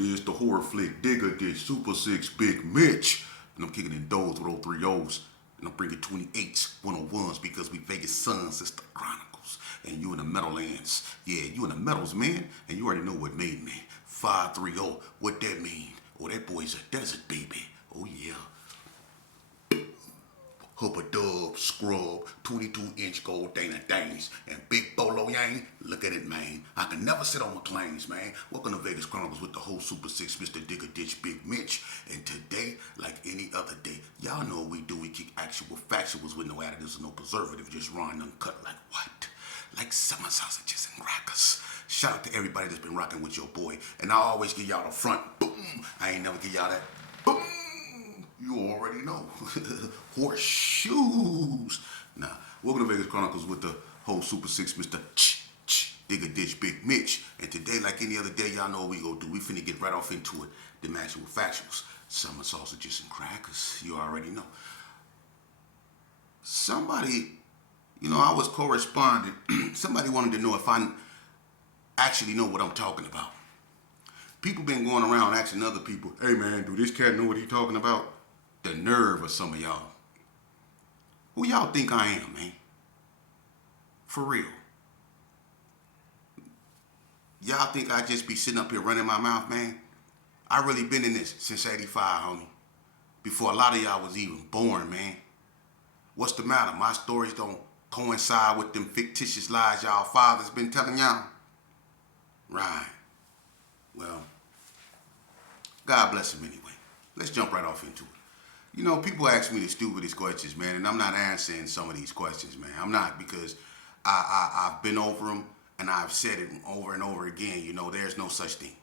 it is, the horror flick Digger did Super 6 Big Mitch. And I'm kicking in those with all 3 O's. And I'm bringing 28s, 101s because we Vegas Sons. It's the Chronicles. And you in the Meadowlands. Yeah, you in the Meadows, man. And you already know what made me. 530. What that mean? Oh, that boy's a desert baby. Oh, yeah. Hubba Dub, Scrub, 22-inch gold Dana Danes, and Big Bolo Yang. Look at it, man. I can never sit on my claims, man. Welcome to Vegas Chronicles with the whole Super 6, Mr. Digger Ditch Big Mitch. And today, like any other day, y'all know what we do. We kick actual factuals with no additives and no preservative, just raw and uncut like what? Like summer sausages and crackers. Shout out to everybody that's been rocking with your boy. And I always give y'all the front. Boom. I ain't never give y'all that. Boom. You already know. Horseshoes. Nah, welcome to Vegas Chronicles with the whole Super 6, Mr. Digger Ditch Big Mitch. And today, like any other day, y'all know what we gonna do. We finna get right off into it. Them actual factuals. Summer sausages and crackers. You already know. Somebody, I was corresponding. Somebody wanted to know if I actually know what I'm talking about. People been going around asking other people, hey man, do this cat know what he talking about? The nerve of some of y'all. Who y'all think I am, man? For real. Y'all think I just be sitting up here running my mouth, man? I really been in this since 85, homie. Before a lot of y'all was even born, man. What's the matter? My stories don't coincide with them fictitious lies y'all fathers been telling y'all? Right. Well, God bless him anyway. Let's jump right off into it. People ask me the stupidest questions, man, and I'm not answering some of these questions, man. I'm not, because I've been over them, and I've said it over and over again. There's no such thing.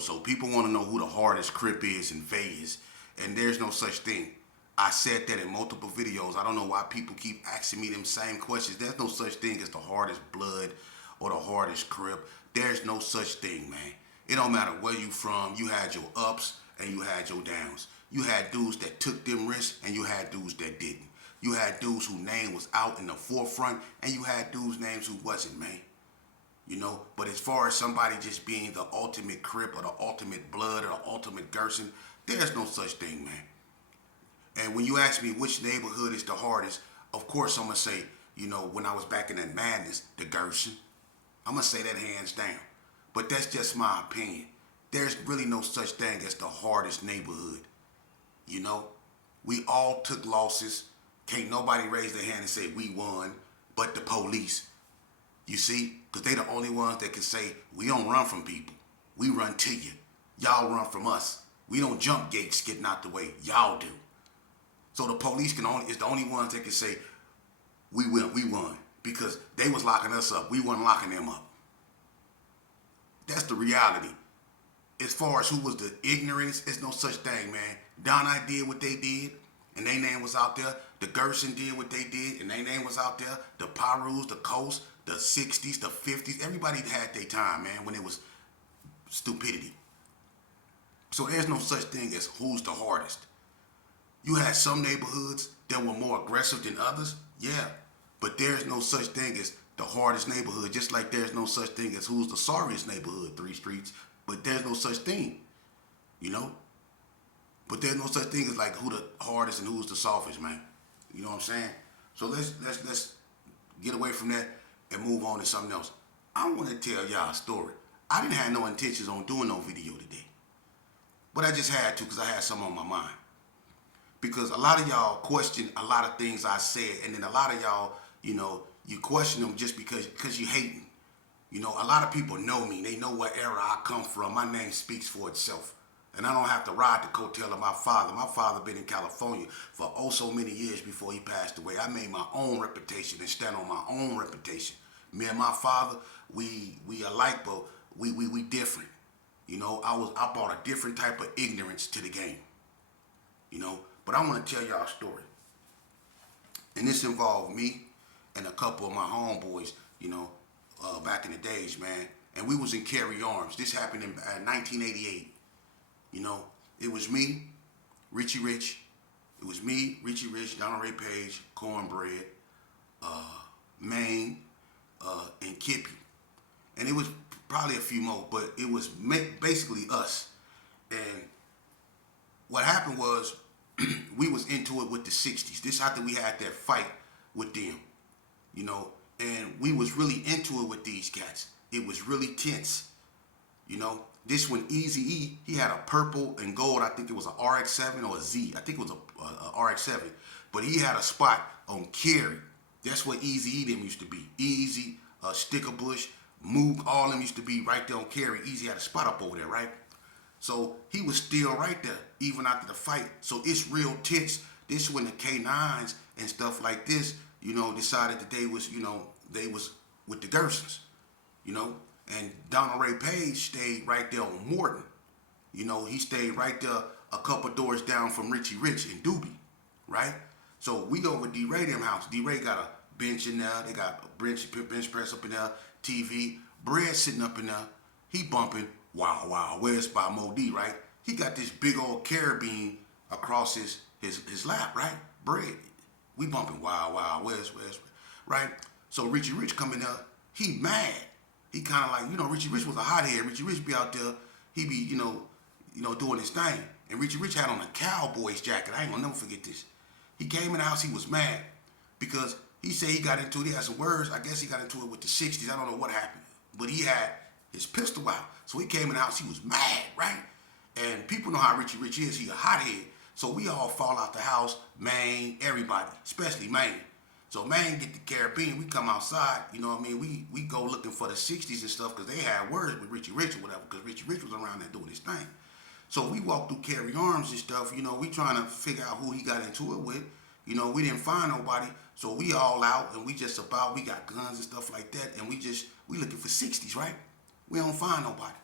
So people want to know who the hardest Crip is in Vegas, and there's no such thing. I said that in multiple videos. I don't know why people keep asking me them same questions. There's no such thing as the hardest blood or the hardest Crip. There's no such thing, man. It don't matter where you from. You had your ups and you had your downs. You had dudes that took them risks and you had dudes that didn't. You had dudes whose name was out in the forefront and you had dudes' names who wasn't, man. But as far as somebody just being the ultimate Crip or the ultimate blood or the ultimate Gerson, there's no such thing, man. And when you ask me which neighborhood is the hardest, of course I'm going to say, when I was back in that madness, the Gerson. I'm going to say that hands down. But that's just my opinion. There's really no such thing as the hardest neighborhood. We all took losses. Can't nobody raise their hand and say we won, but the police. You see? Because they the only ones that can say, we don't run from people. We run to you. Y'all run from us. We don't jump gates getting out the way. Y'all do. So the police is the only ones that can say, we won. Because they was locking us up. We wasn't locking them up. That's the reality. As far as who was the ignorance, it's no such thing, man. Donai did what they did, and their name was out there. The Gerson did what they did, and their name was out there. The Pirus, the Coast, the 60s, the 50s. Everybody had their time, man, when it was stupidity. So there's no such thing as who's the hardest. You had some neighborhoods that were more aggressive than others, yeah. But there's no such thing as the hardest neighborhood, just like there's no such thing as who's the sorriest neighborhood, 3 streets. But there's no such thing, But there's no such thing as like who the hardest and who's the softest, man. You know what I'm saying? So let's get away from that and move on to something else. I want to tell y'all a story. I didn't have no intentions on doing no video today, but I just had to because I had something on my mind. Because a lot of y'all question a lot of things I said, and then a lot of y'all, you question them just because you hating. A lot of people know me. They know what era I come from. My name speaks for itself. And I don't have to ride the coattail of my father. My father been in California for oh so many years before he passed away. I made my own reputation and stand on my own reputation. Me and my father, we alike, but we different. I brought a different type of ignorance to the game. But I want to tell y'all a story. And this involved me and a couple of my homeboys, back in the days, man. And we was in Carry Arms. This happened in 1988. It was me, Richie Rich. It was me, Richie Rich, Donald Ray Page, Cornbread, Maine, and Kippy. and it was probably a few more, but it was basically us. And what happened was we was into it with the 60s. This after we had that fight with them, you know, and we was really into it with these cats. It was really tense, you know. This one, Eazy-E, he had a purple and gold. I think it was a RX-7 or a Z. I think it was a RX-7. But he had a spot on Cary. That's what Eazy-E them used to be. Easy, Sticker Bush, Moog, all them used to be right there on Cary. Easy had a spot up over there, right? So he was still right there, even after the fight. So it's real tense. This when the K9s and stuff like this, you know, decided that they was with the Gersons, you know. And Donald Ray Page stayed right there on Morton. You know, he stayed right there a couple doors down from Richie Rich in Doobie, right? So we go with D-Ray them house. D-Ray got a bench in there. They got a bench press up in there, TV. Bread sitting up in there. He bumping Wow Wow West by Mo D, right? He got this big old carabine across his lap, right? Bread. We bumping Wow Wow West, right? So Richie Rich coming up. He mad. He kind of like, you know, Richie Rich was a hothead. Richie Rich be out there, he be, you know, doing his thing. And Richie Rich had on a Cowboys jacket. I ain't gonna never forget this. He came in the house, he was mad because he said he got into it. He had some words. I guess he got into it with the 60s. I don't know what happened. But he had his pistol out. So he came in the house, he was mad, right? And people know how Richie Rich is. He a hothead. So we all fall out the house, Maine, everybody, especially Maine. So Maine get the carabiner, we come outside, you know what I mean? We go looking for the 60s and stuff because they had words with Richie Rich or whatever because Richie Rich was around there doing his thing. So we walk through Carry Arms and stuff, you know, we trying to figure out who he got into it with. You know, we didn't find nobody, so we all out and we got guns and stuff like that, and we looking for 60s, right? We don't find nobody,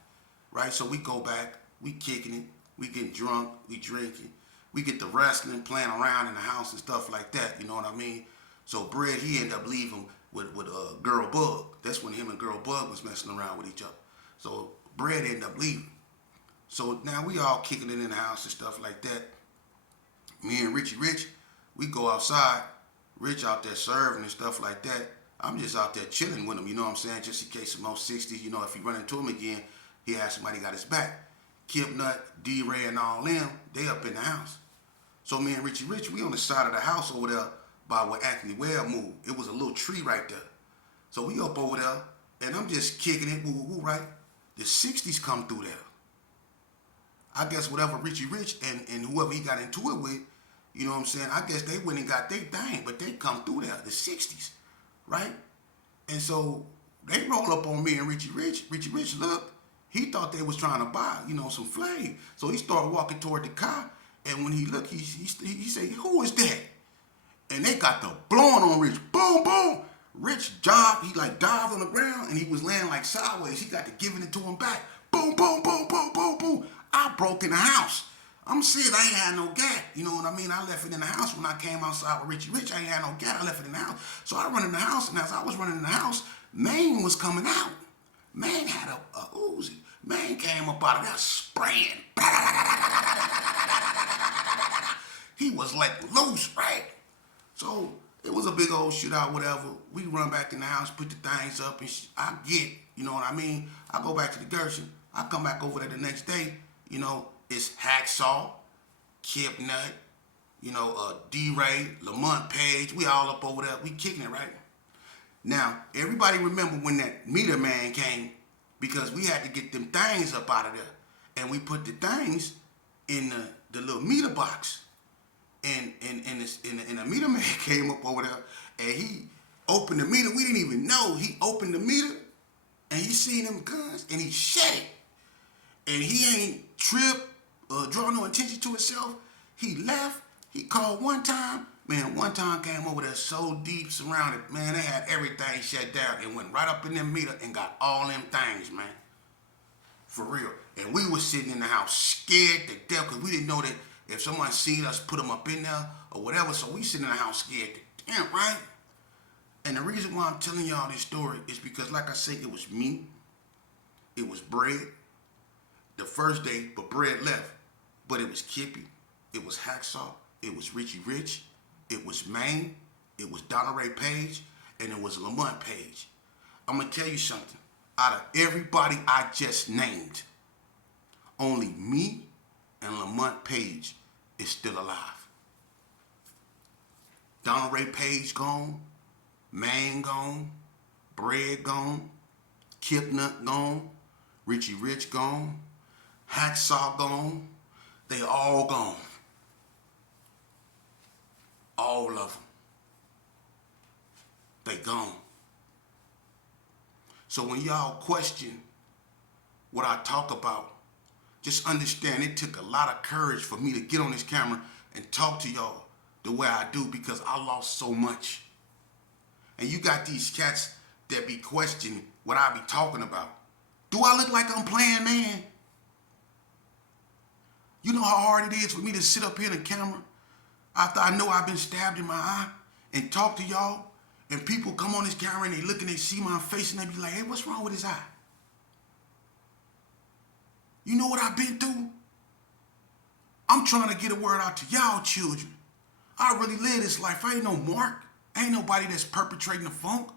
right? So we go back, we kicking it, we getting drunk, we drinking, we get the wrestling, playing around in the house and stuff like that, you know what I mean? So Bread, he ended up leaving with Girl Bug. That's when him and Girl Bug was messing around with each other. So Bread ended up leaving. So now we all kicking it in the house and stuff like that. Me and Richie Rich, we go outside. Rich out there serving and stuff like that. I'm just out there chilling with him, you know what I'm saying? Just in case some more 60s, you know, if he run into him again, he has somebody got his back. Kip Nut, D-Ray and all them, they up in the house. So me and Richie Rich, we on the side of the house over there by where Anthony Webb moved. It was a little tree right there. So we up over there, and I'm just kicking it, woo, right? The 60s come through there. I guess whatever Richie Rich and whoever he got into it with, you know what I'm saying, I guess they went and got their thing, but they come through there, the 60s, right? And so they roll up on me and Richie Rich. Richie Rich looked, he thought they was trying to buy, you know, some flame. So he started walking toward the car, and when he looked, he said, who is that? And they got the blowing on Rich. Boom, boom. Rich he like dived on the ground and he was laying like sideways. He got to giving it to him back. Boom, boom, boom, boom, boom, boom. I broke in the house. I'm saying I ain't had no gat. You know what I mean? I left it in the house when I came outside with Richie Rich. I ain't had no gat. I left it in the house. So I run in the house, and as I was running in the house, Maine was coming out. Maine had a Uzi. Maine came up out of that spraying. He was like loose, right? So it was a big old shootout, whatever. We run back in the house, put the things up, and I get, you know what I mean? I go back to the Gerson. I come back over there the next day, you know, it's Hacksaw, Kip Nut, you know, D-Ray, Lamont Page. We all up over there. We kicking it, right? Now, everybody remember when that meter man came because we had to get them things up out of there. And we put the things in the little meter box. And the meter man came up over there and he opened the meter. We didn't even know. He opened the meter and he seen them guns and he shut it. And he ain't tripped or draw no attention to himself. He left. He called one time. Man, one time came over there so deep surrounded. Man, they had everything shut down and went right up in them meter and got all them things, man. For real. And we was sitting in the house scared to death because we didn't know that if someone seen us put them up in there or whatever. So we sitting in the house scared to death, right? And the reason why I'm telling y'all this story is because, like I said, it was me. It was Bread. The first day, but Bread left. But it was Kippy. It was Hacksaw. It was Richie Rich. It was Maine. It was Donna Ray Page. And it was Lamont Page. I'm going to tell you something. out of everybody I just named, only me and Lamont Page is still alive. Donald Ray Page gone, Man gone, Bread gone, Kip Nut gone, Richie Rich gone, Hacksaw gone. They all gone. All of them. They gone. So when y'all question what I talk about, just understand it took a lot of courage for me to get on this camera and talk to y'all the way I do, because I lost so much. And you got these cats that be questioning what I be talking about. Do I look like I'm playing, man? You know how hard it is for me to sit up here in the camera after I know I've been stabbed in my eye and talk to y'all, and people come on this camera and they look and they see my face and they be like, hey, what's wrong with his eye? You know what I've been through? I'm trying to get a word out to y'all children. I really live this life. I ain't no mark. I ain't nobody that's perpetrating the funk.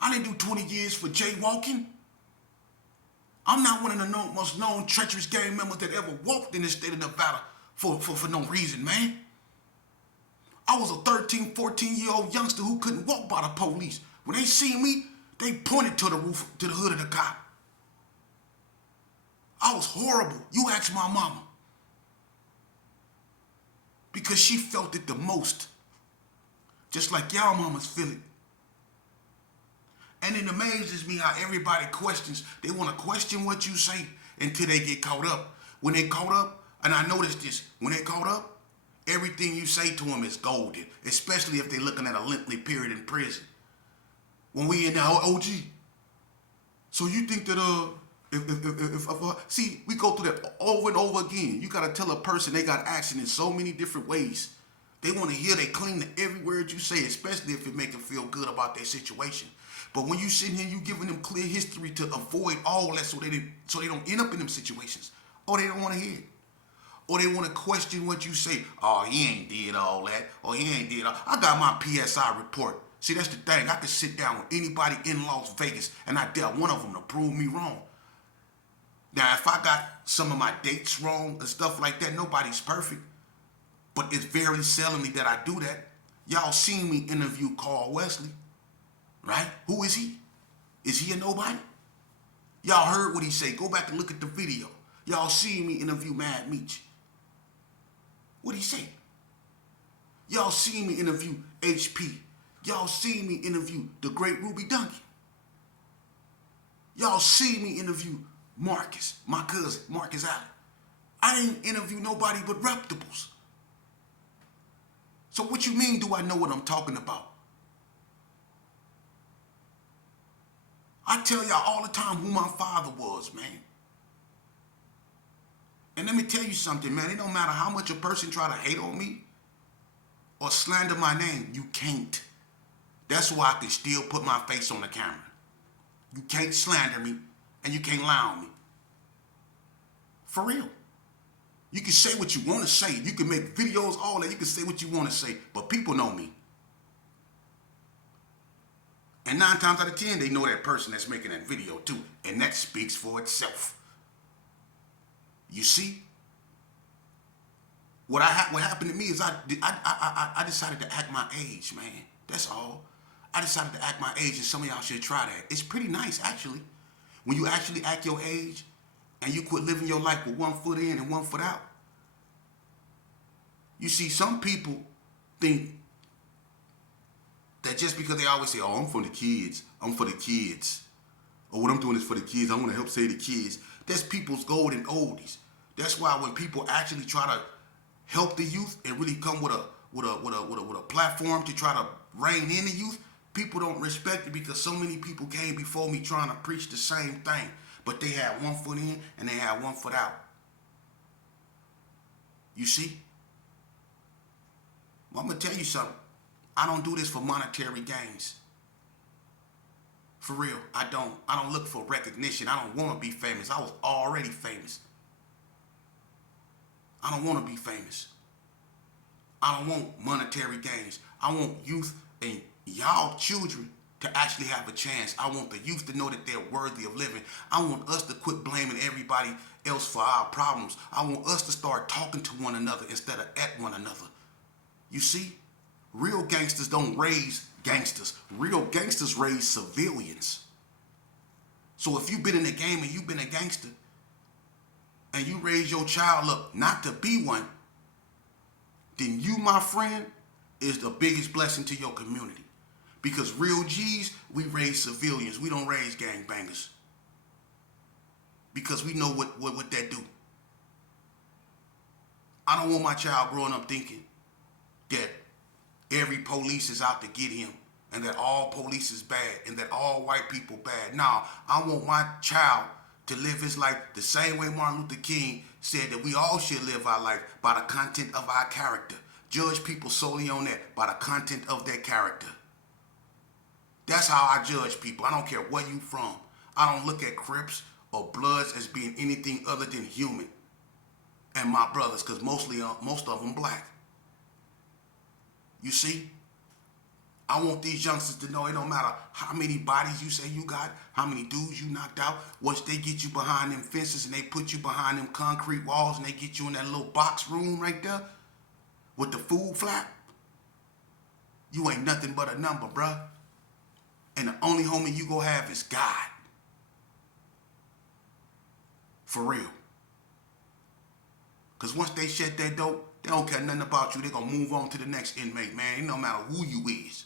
I didn't do 20 years for jaywalking. I'm not one of the most known treacherous gang members that ever walked in the state of Nevada for no reason, man. I was a 13, 14-year-old youngster who couldn't walk by the police. When they see me, they pointed to the roof, to the hood of the cop. I was horrible. You ask my mama. Because she felt it the most. Just like y'all mamas feel it. And it amazes me how everybody questions. They want to question what you say until they get caught up. When they caught up, and I noticed this, when they caught up, everything you say to them is golden, especially if they're looking at a lengthy period in prison. When we in the OG, so you think that see, we go through that over and over again. You gotta tell a person they got action in so many different ways. They want to hear they clean to every word you say, especially if it make them feel good about their situation. But when you sitting here, you giving them clear history to avoid all that, so they don't end up in them situations, or they don't want to hear it. Or they want to question what you say. Oh, he ain't did all that. Or he ain't did all. I got my PSI report. See, that's the thing. I could sit down with anybody in Las Vegas and I dare one of them to prove me wrong. Now, if I got some of my dates wrong and stuff like that, nobody's perfect. But it's very seldomly that I do that. Y'all seen me interview Carl Wesley, right? Who is he? Is he a nobody? Y'all heard what he said. Go back and look at the video. Y'all seen me interview Mad Meech. What'd he say? Y'all seen me interview HP. Y'all seen me interview the great Ruby Duncan. Y'all seen me interview Marcus, my cousin, Marcus Allen. I ain't interview nobody but reputables. So what you mean, do I know what I'm talking about? I tell y'all all the time who my father was, man. And let me tell you something, man. It don't matter how much a person try to hate on me or slander my name. You can't. That's why I can still put my face on the camera. You can't slander me and you can't lie on me. For real. You can say what you want to say. You can make videos, all that. You can say what you want to say. But people know me. And 9 times out of 10, they know that person that's making that video too. And that speaks for itself. You see? What happened to me is I decided to act my age, man. That's all. I decided to act my age, and some of y'all should try that. It's pretty nice, actually. When you actually act your age and you quit living your life with one foot in and one foot out. You see, some people think that just because they always say, oh, I'm for the kids, I'm for the kids, or what I'm doing is for the kids, I want to help save the kids. That's people's golden oldies. That's why when people actually try to help the youth and really come with a platform to try to rein in the youth, people don't respect it because so many people came before me trying to preach the same thing, but they had one foot in and they had one foot out. You see? Well, I'm going to tell you something. I don't do this for monetary gains. For real, I don't look for recognition. I don't want to be famous. I was already famous. I don't want to be famous. I don't want monetary gains. I want youth and y'all children to actually have a chance. I want the youth to know that they're worthy of living. I want us to quit blaming everybody else for our problems. I want us to start talking to one another instead of at one another. You see, real gangsters don't raise gangsters. Real gangsters raise civilians. So if you've been in the game and you've been a gangster and you raise your child up not to be one, then you, my friend, is the biggest blessing to your community. Because real G's, we raise civilians. We don't raise gangbangers. Because we know what that do. I don't want my child growing up thinking that every police is out to get him and that all police is bad and that all white people bad. No, I want my child to live his life the same way Martin Luther King said that we all should live our life, by the content of our character. Judge people solely on that, by the content of their character. That's how I judge people. I don't care where you from. I don't look at Crips or Bloods as being anything other than human. And my brothers, because most of them black. You see? I want these youngsters to know it don't matter how many bodies you say you got, how many dudes you knocked out. Once they get you behind them fences and they put you behind them concrete walls and they get you in that little box room right there with the food flap, you ain't nothing but a number, bruh. And the only homie you gonna have is God. For real. Because once they shut that door, they don't care nothing about you. They gonna move on to the next inmate, man. It no matter who you is.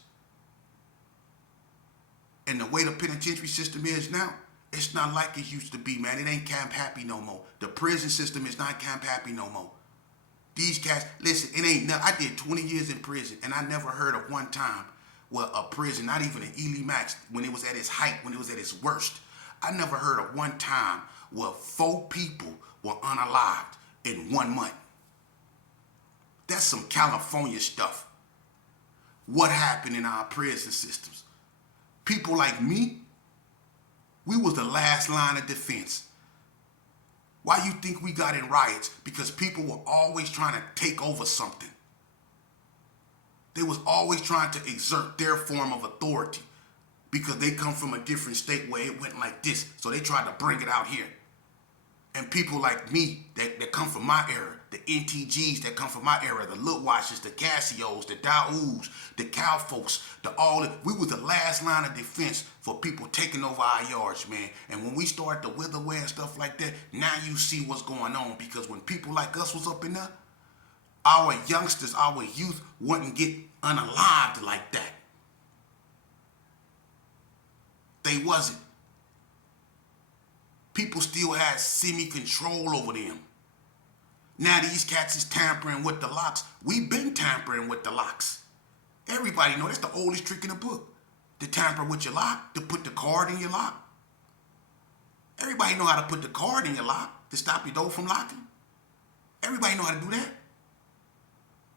And the way the penitentiary system is now, it's not like it used to be, man. It ain't Camp Happy no more. The prison system is not Camp Happy no more. These cats, listen, it ain't I did 20 years in prison, and I never heard of one time where a prison, not even an Ely Max, when it was at its height, when it was at its worst, I never heard of one time where 4 people were unalived in 1 month. That's some California stuff. What happened in our prison systems? People like me, we was the last line of defense. Why you think we got in riots? Because people were always trying to take over something. They was always trying to exert their form of authority because they come from a different state where it went like this. So they tried to bring it out here. And people like me that come from my era, the NTGs that come from my era, the Lil Watches, the Casios, the Daoos, the Cowfolks, we was the last line of defense for people taking over our yards, man. And when we started to wither away and stuff like that, now you see what's going on. Because when people like us was up in there, our youngsters, our youth wouldn't get unalived like that. They wasn't. People still had semi-control over them. Now these cats is tampering with the locks. We've been tampering with the locks. Everybody know that's the oldest trick in the book. To tamper with your lock, to put the card in your lock. Everybody know how to put the card in your lock to stop your door from locking. Everybody know how to do that.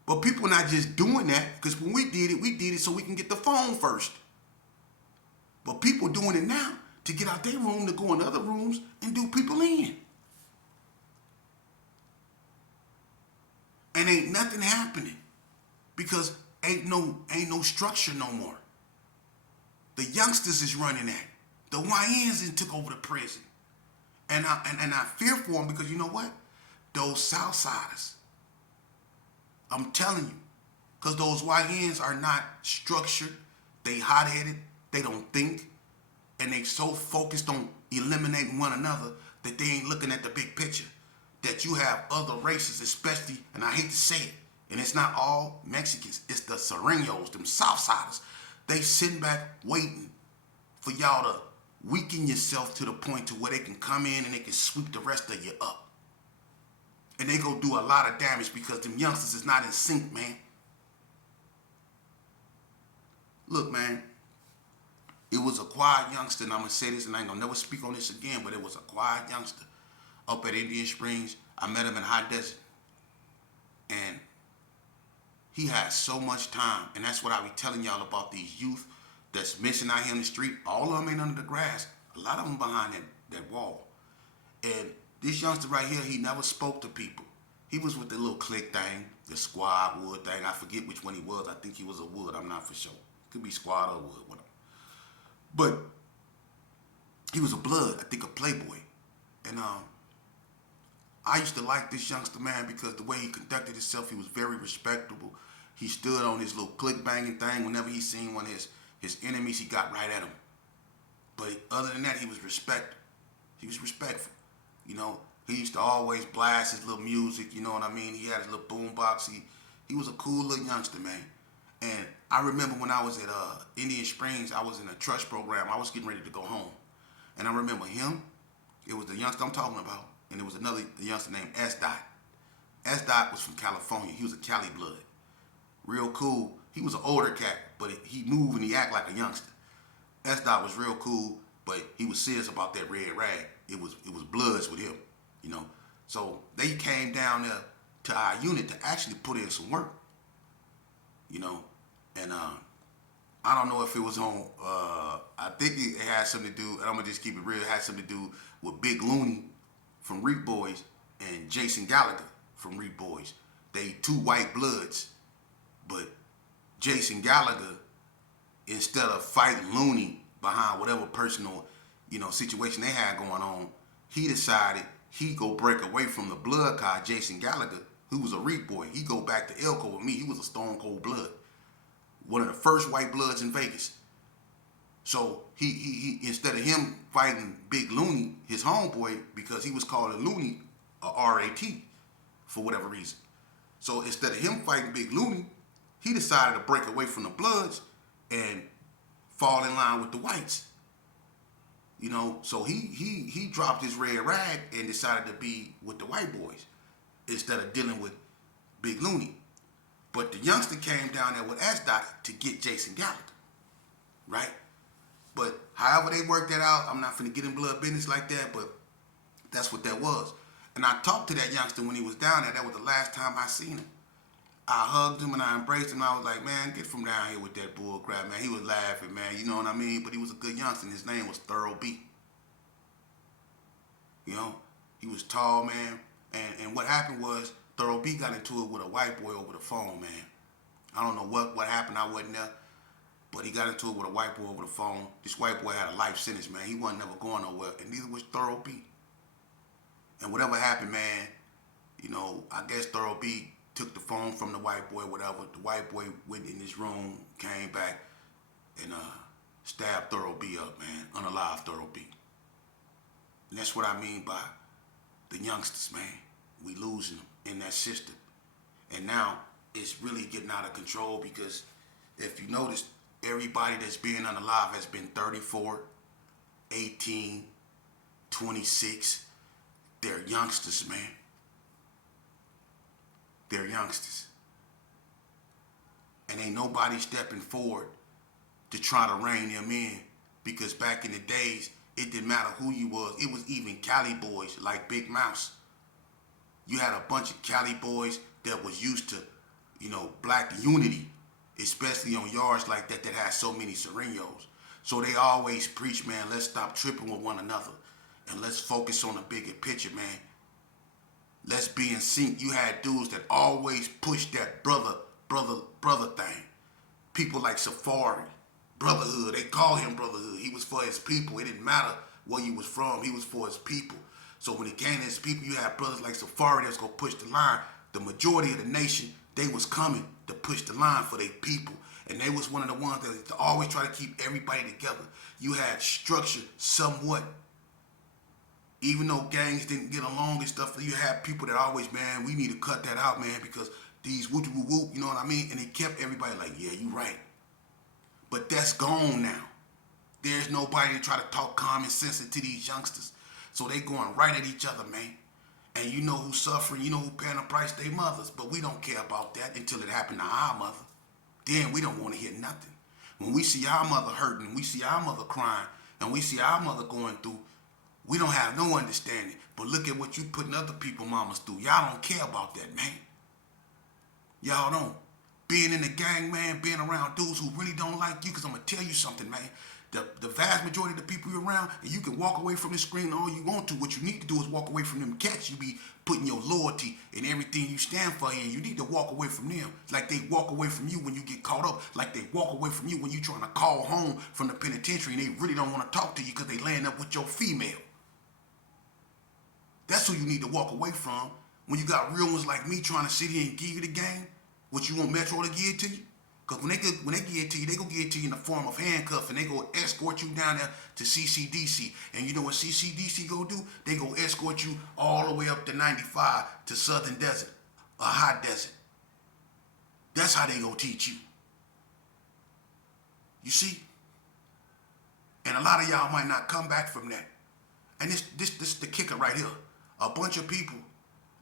But people not just doing that, because when we did it so we can get the phone first. But people doing it now to get out their room to go in other rooms and do people in. And ain't nothing happening because ain't no structure no more. The youngsters is running that. The YNs took over the prison. And I fear for them because you know what? Those Southsiders, I'm telling you, because those YNs are not structured, they hot-headed, they don't think, and they so focused on eliminating one another that they ain't looking at the big picture. That you have other races, especially, and I hate to say it, and it's not all Mexicans, it's the Serenos, them Southsiders. They sitting back waiting for y'all to weaken yourself to the point to where they can come in and they can sweep the rest of you up. And they go do a lot of damage because them youngsters is not in sync, man. Look, man, it was a quiet youngster, and I'm going to say this, and I ain't going to never speak on this again, but it was a quiet youngster up at Indian Springs. I met him in High Desert. And he had so much time. And that's what I be telling y'all about these youth that's missing out here in the street. All of them ain't under the grass. A lot of them behind that wall. And this youngster right here, he never spoke to people. He was with the little clique thing, the squad wood thing. I forget which one he was. I think he was a wood. I'm not for sure. Could be squad or wood with him. But he was a blood, I think a playboy. And I used to like this youngster, man, because the way he conducted himself, he was very respectable. He stood on his little click banging thing. Whenever he seen one of his enemies, he got right at him. But other than that, he was respectful. He was respectful. You know, he used to always blast his little music, you know what I mean? He had his little boom box. He was a cool little youngster, man. And I remember when I was at Indian Springs, I was in a trust program. I was getting ready to go home. And I remember him. It was the youngster I'm talking about. And there was another youngster named S. Dot. S. Dot was from California. He was a Cali blood. Real cool. He was an older cat, but he moved and he act like a youngster. S. Dot was real cool, but he was serious about that red rag. It was bloods with him, you know. So they came down there to our unit to actually put in some work, you know. And I don't know if it was on. I think it had something to do. And I'm gonna just keep it real. It had something to do with Big Looney from Reap Boys and Jason Gallagher from Reap Boys. They two white bloods, but Jason Gallagher, instead of fighting Looney behind whatever personal, you know, situation they had going on, he decided he go break away from the blood guy, Jason Gallagher, who was a Reap Boy. He go back to Elko with me. He was a Stone Cold Blood, one of the first white bloods in Vegas. So he instead of him fighting Big Looney, his homeboy, because he was calling Looney a RAT for whatever reason. So instead of him fighting Big Looney, he decided to break away from the bloods and fall in line with the whites. You know, so he dropped his red rag and decided to be with the white boys instead of dealing with Big Looney. But the youngster came down there with S. Dot to get Jason Gallagher, right? But however they worked that out, I'm not finna get in blood business like that, but that's what that was. And I talked to that youngster when he was down there. That was the last time I seen him. I hugged him and I embraced him. I was like, man, get from down here with that bull crap, man. He was laughing, man. You know what I mean? But he was a good youngster. And his name was Thorough B. You know, he was tall, man. And what happened was Thorough B got into it with a white boy over the phone, man. I don't know what happened. I wasn't there. But he got into it with a white boy over the phone. This white boy had a life sentence, man. He wasn't never going nowhere. And neither was Thorough B. And whatever happened, man, you know, I guess Thorough B took the phone from the white boy, whatever. The white boy went in his room, came back, and stabbed Thorough B up, man. Unalive Thorough B. And that's what I mean by the youngsters, man. We losing them in that system. And now it's really getting out of control because if you notice, everybody that's being unalive has been 34, 18, 26. They're youngsters, man. They're youngsters. And ain't nobody stepping forward to try to rein them in because back in the days, it didn't matter who you was. It was even Cali boys like Big Mouse. You had a bunch of Cali boys that was used to, you know, black unity, especially on yards like that had so many Serenos. So they always preach, man, let's stop tripping with one another and let's focus on the bigger picture, man. Let's be in sync. You had dudes that always pushed that brother thing. People like Safari, brotherhood. They call him brotherhood. He was for his people. It didn't matter where you was from. He was for his people. So when it came to his people, you had brothers like Safari that's going to push the line. The majority of the nation, they was coming to push the line for their people. And they was one of the ones that always try to keep everybody together. You had structure somewhat. Even though gangs didn't get along and stuff, you had people that always, man, we need to cut that out, man, because these whoop, you know what I mean? And it kept everybody like, yeah, you right. But that's gone now. There's nobody to try to talk common sense into these youngsters. So they going right at each other, man. And you know who's suffering, you know who paying the price, they mothers. But we don't care about that until it happened to our mother. Then we don't want to hear nothing. When we see our mother hurting, we see our mother crying, and we see our mother going through, we don't have no understanding. But look at what you putting other people mamas through. Y'all don't care about that, man. Y'all don't. Being in the gang, man, being around dudes who really don't like you, because I'm going to tell you something, man. the vast majority of the people you're around, and you can walk away from the screen all you want to. What you need to do is walk away from them cats you be putting your loyalty and everything you stand for in. You need to walk away from them like they walk away from you when you get caught up, like they walk away from you when you're trying to call home from the penitentiary and they really don't want to talk to you because they laying up with your female. That's who you need to walk away from when you got real ones like me trying to sit here and give you the game, what you want Metro to give it to you. Because when they give it to you, they gonna give it to you in the form of handcuff, and they go escort you down there to CCDC. And you know what CCDC go do? They go escort you all the way up to 95 to Southern Desert, a hot desert. That's how they gonna teach you. You see? And a lot of y'all might not come back from that. And this the kicker right here. A bunch of people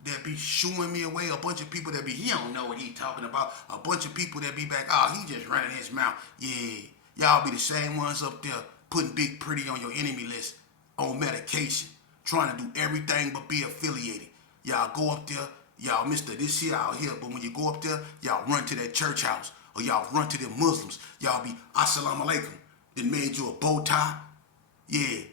that be shooing me away, a bunch of people that be, he don't know what he talking about, a bunch of people that be back, oh, he just running his mouth. Yeah, y'all be the same ones up there putting Big Pretty on your enemy list on medication, trying to do everything but be affiliated. Y'all go up there, y'all Mr. This here out here, but when you go up there, y'all run to that church house, or y'all run to them Muslims. Y'all be, assalamu alaikum, then made you a bow tie. Yeah,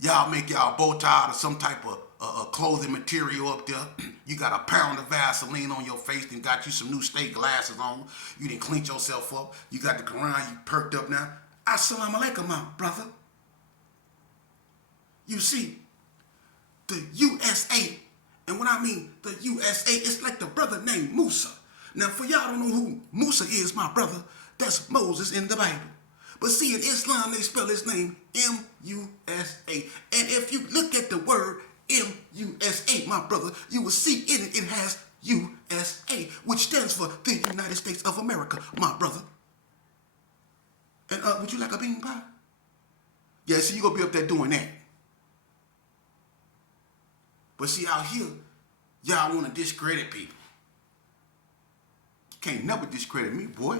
y'all make y'all bow tie out of some type of clothing material up there. You got a pound of Vaseline on your face, then got you some new state glasses on. You didn't clean yourself up. You got the Quran, you perked up now. Assalamu alaikum, my brother. You see, the USA, and when I mean the USA, it's like the brother named Musa. Now, for y'all don't know who Musa is, my brother, that's Moses in the Bible. But see, in Islam, they spell his name M-U-S-A. And if you look at the word M-U-S-A, my brother, you will see in it, it has USA, which stands for the United States of America, my brother. And would you like a bean pie? Yeah, see, you're going to be up there doing that. But see, out here, y'all want to discredit people. You can't never discredit me, boy.